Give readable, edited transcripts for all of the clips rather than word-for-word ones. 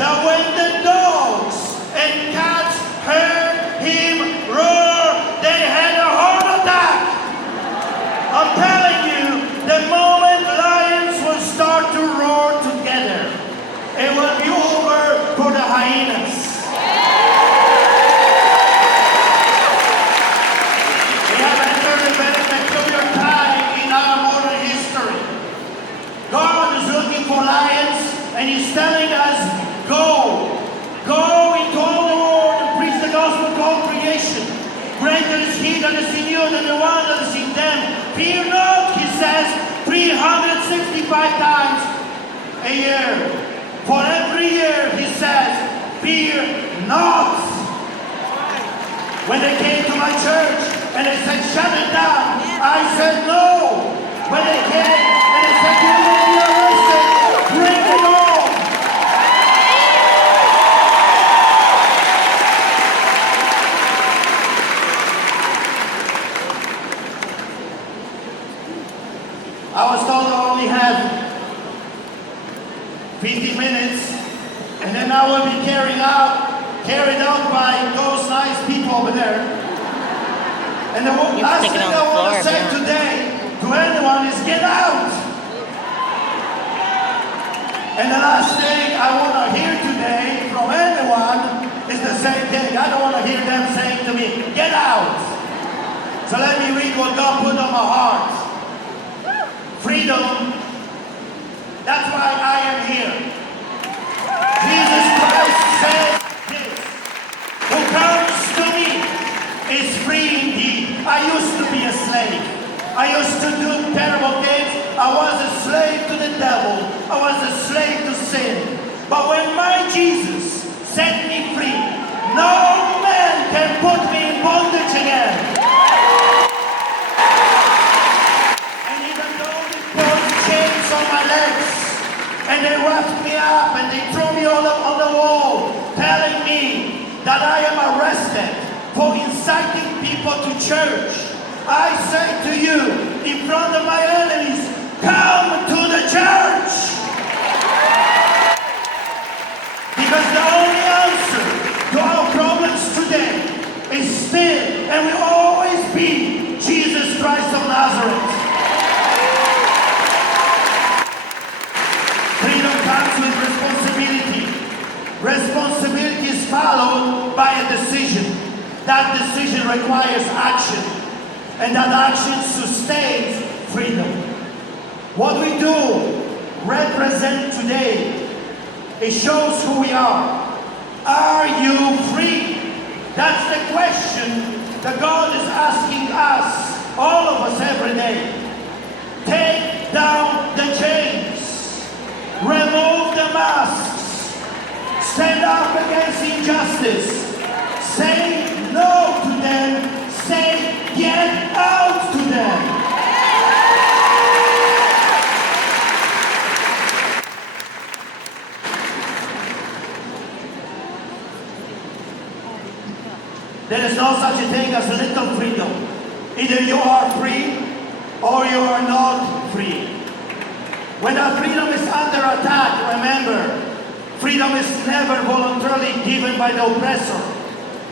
that when the dogs and cats heard him roar, they had a heart attack. I'm telling you, the moment lions will start to roar together, it will be over for the hyenas. We have entered a very peculiar time in our modern history. God is looking for lions, and He's telling us, go into all the world and preach the gospel to all creation. Greater is He that is in you than the one that is in them. Fear not, He says, 365 times a year. For every year, He says, fear not. When they came to my church and they said, shut it down, I said no. When they came and they said, you will be arrested, bring it on. I was told I only have 50 minutes, and then I will be carried out by those nice people over there. And the last thing I want to say today to anyone is get out. And the last thing I want to hear today from anyone is the same thing. I don't want to hear them saying to me, get out. So let me read what God put on my heart. Freedom. That's why I am here. Jesus Christ says this. Who comes to me is free indeed. I used to be a slave. I used to do terrible things. I was a slave to the devil. I was a slave to sin. But when my Jesus set me free, no man can put me in bondage again. On my legs, and they wrapped me up and they threw me all up on the wall, telling me that I am arrested for inciting people to church. I say to you, in front of my enemies, come to the church. Because the only answer to our problems today is still and will always be Jesus Christ of Nazareth. With responsibility. Responsibility is followed by a decision. That decision requires action, and that action sustains freedom. What we do represent today. It shows who we are. Are you free? That's the question that God is asking us, all of us every day. Take down the chains. Remove the masks. Stand up against injustice. Say no to them. Say get out to them. There is no such a thing as little freedom. Either you are free or you are not free. When our freedom is under attack, remember, freedom is never voluntarily given by the oppressor.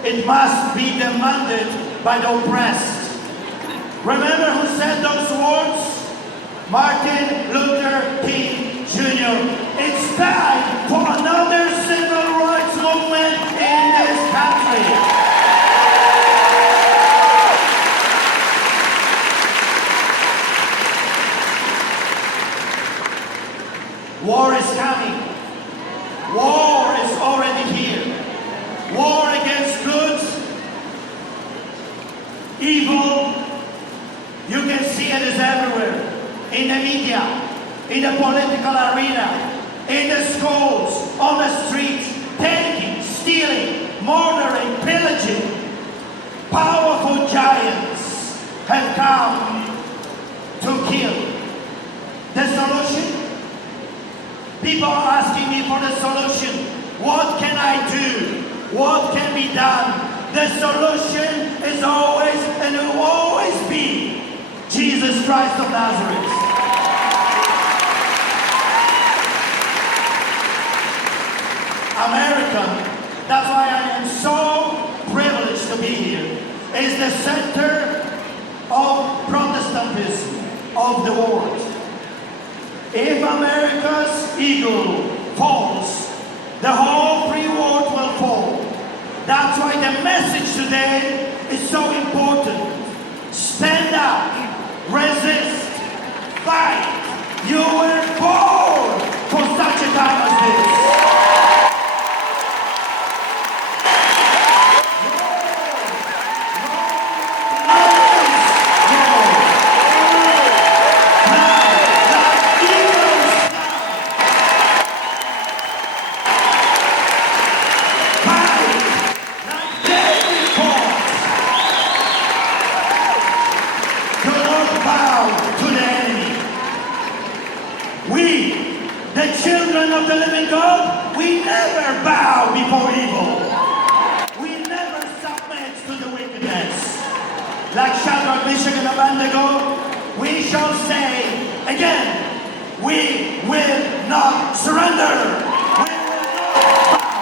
It must be demanded by the oppressed. Remember who said those words? Martin Luther King Jr. It's time for another civil rights movement in this country. War is coming. War is already here. War against good, evil. You can see it is everywhere. In the media, in the political arena, in the schools, on the streets, taking, stealing, murdering, pillaging. Powerful giants have come to kill. The solution? People are asking me for the solution. What can I do? What can be done? The solution is always and will always be Jesus Christ of Nazareth. America, that's why I am so privileged to be here, is the center of Protestantism of the world. If America's eagle falls, the whole free world will fall. That's why the message today is so important. Stand up, resist, fight. You were born for such a time as this. Of the living God, we never bow before evil. We never submit to the wickedness. Like Shadrach, Meshach, and Abednego, we shall say again, we will not surrender. We will not bow.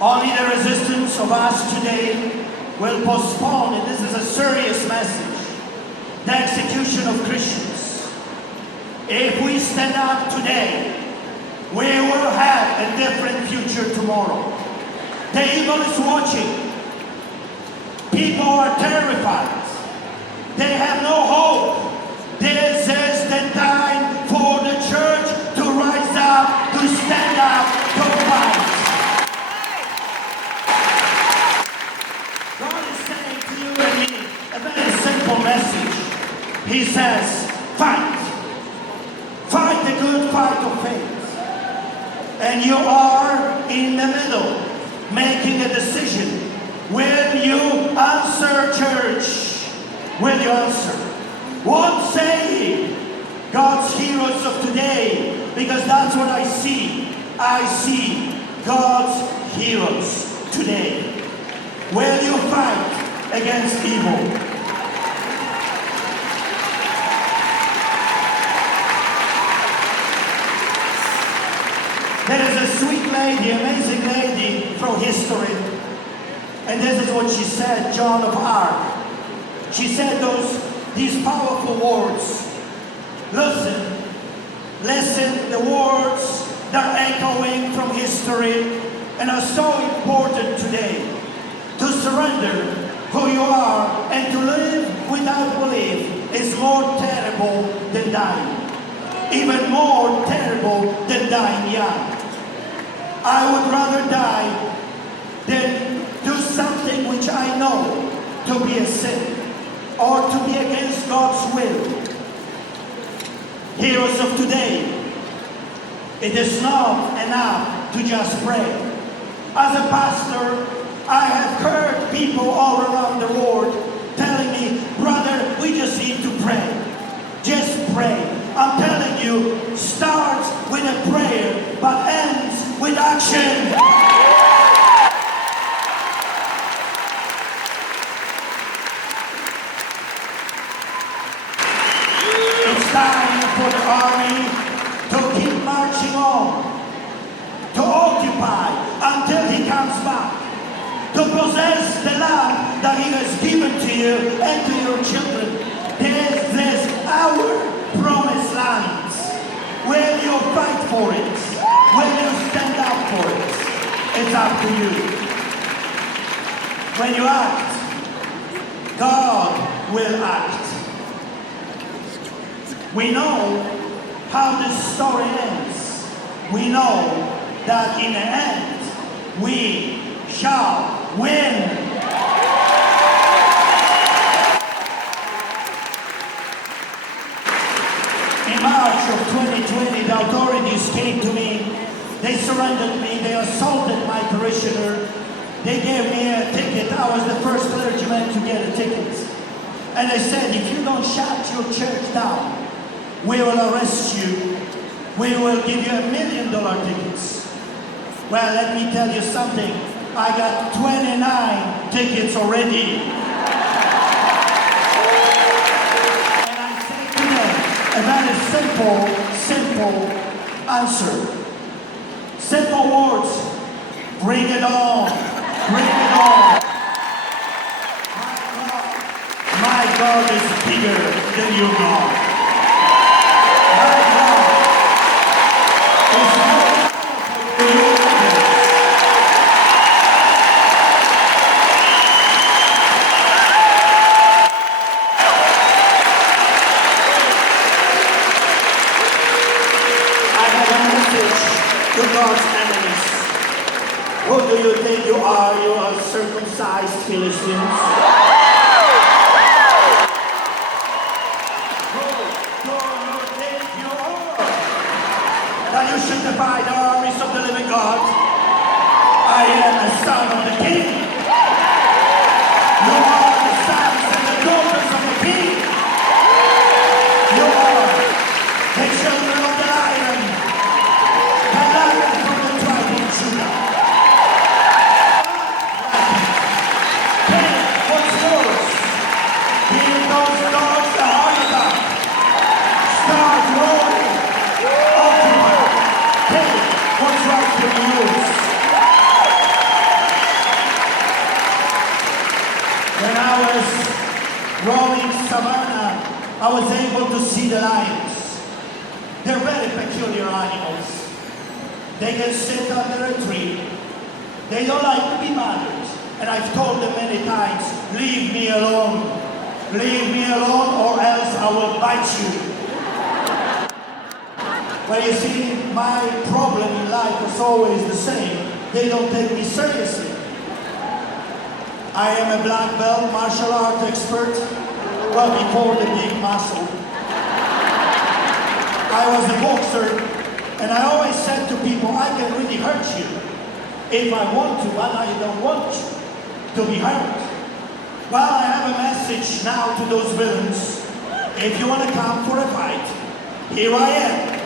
Only the resistance of us today will postpone, and this is a serious message, the execution of Christians. If we stand up today, we will have a different future tomorrow. The evil is watching. People are terrified. They have no hope. This is the time for the church to rise up, to stand up, to fight. Message. He says, fight. Fight the good fight of faith. And you are in the middle, making a decision. Will you answer, church? Will you answer? What say ye, God's heroes of today? Because that's what I see. I see God's heroes today. Will you fight against evil? There is a sweet lady, amazing lady from history. And this is what she said, Joan of Arc. She said these powerful words. Listen, the words that are echoing from history and are so important today. To surrender who you are and to live without belief is more terrible than dying. Even more terrible than dying young. I would rather die than do something which I know to be a sin or to be against God's will. Heroes of today, it is not enough to just pray. As a pastor, I have heard people all around the world telling me, brother, we just need to pray. Just pray. I'm telling you, starts with a prayer, but ends with action. It's time for the army to keep marching on, to occupy until he comes back, to possess the land that he has given to you and to your children. This is our promised lands. Will you fight for it? Will you stand up for it? It's up to you. When you act, God will act. We know how this story ends. We know that in the end, we shall win. In March of 2020, the authorities came to me. They surrounded me. They assaulted my parishioner. They gave me a ticket. I was the first clergyman to get a ticket. And they said, if you don't shut your church down, we will arrest you. We will give you $1 million tickets. Well, let me tell you something. I got 29 tickets already. And I say to them a very simple answer. Simple words. Bring it on. Bring it on. My God is bigger than your God. My God is more powerful than your God. I have a message to God's enemies. Who do you think you are? You uncircumcised Philistines. That you should defy the armies of the living God. I am a son of the King. You are the sons and the daughters of the King. You are the children of the lion from the tribe of Judah. Hey, what's yours? Hear those dogs, the heart attack. Start rolling. What's right with yours? When I was roaming savannah, I was able to see the lions. They're very peculiar animals. They can sit under a tree. They don't like to be bothered. And I've told them many times, leave me alone. Leave me alone or else I will bite you. But you see, my problem in life is always the same. They don't take me seriously. I am a black belt martial art expert. Well, before the big muscle. I was a boxer, and I always said to people, I can really hurt you if I want to, but I don't want you to be hurt. Well, I have a message now to those villains. If you want to come for a fight, here I am.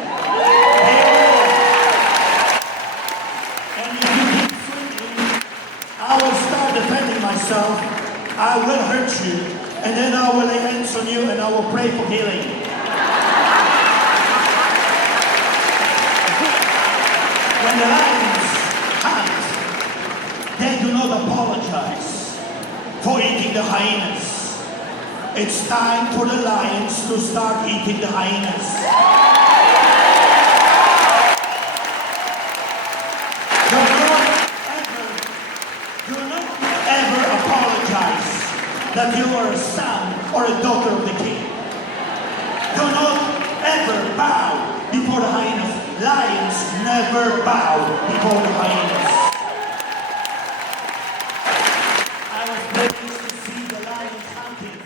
And if you keep swinging, I will start defending myself. I will hurt you, and then I will lay hands on you, and I will pray for healing. When the lions hunt, they do not apologize for eating the hyenas. It's time for the lions to start eating the hyenas. Do not ever apologize that you are a son or a daughter of the King. Do not ever bow before the hyenas. Lions never bow before the hyenas. I was pleased to see the lions hunting.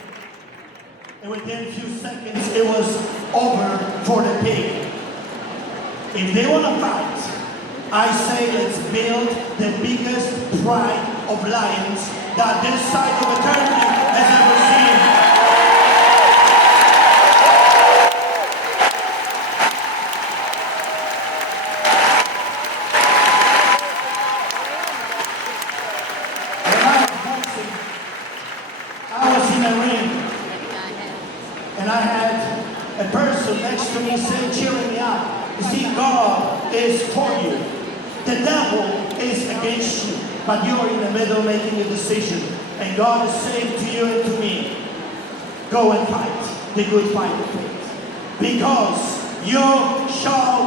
And within a few seconds, it was over for the pig. If they want to fight, I say let's build the biggest pride of lions that this side of eternity has ever seen. When I was boxing, I was in a ring, and I had a person next to me saying, cheering me up. You see, God is for you. The devil is against you, but you are in the middle making a decision. And God is saying to you and to me, go and fight the good fight of faith. Because you shall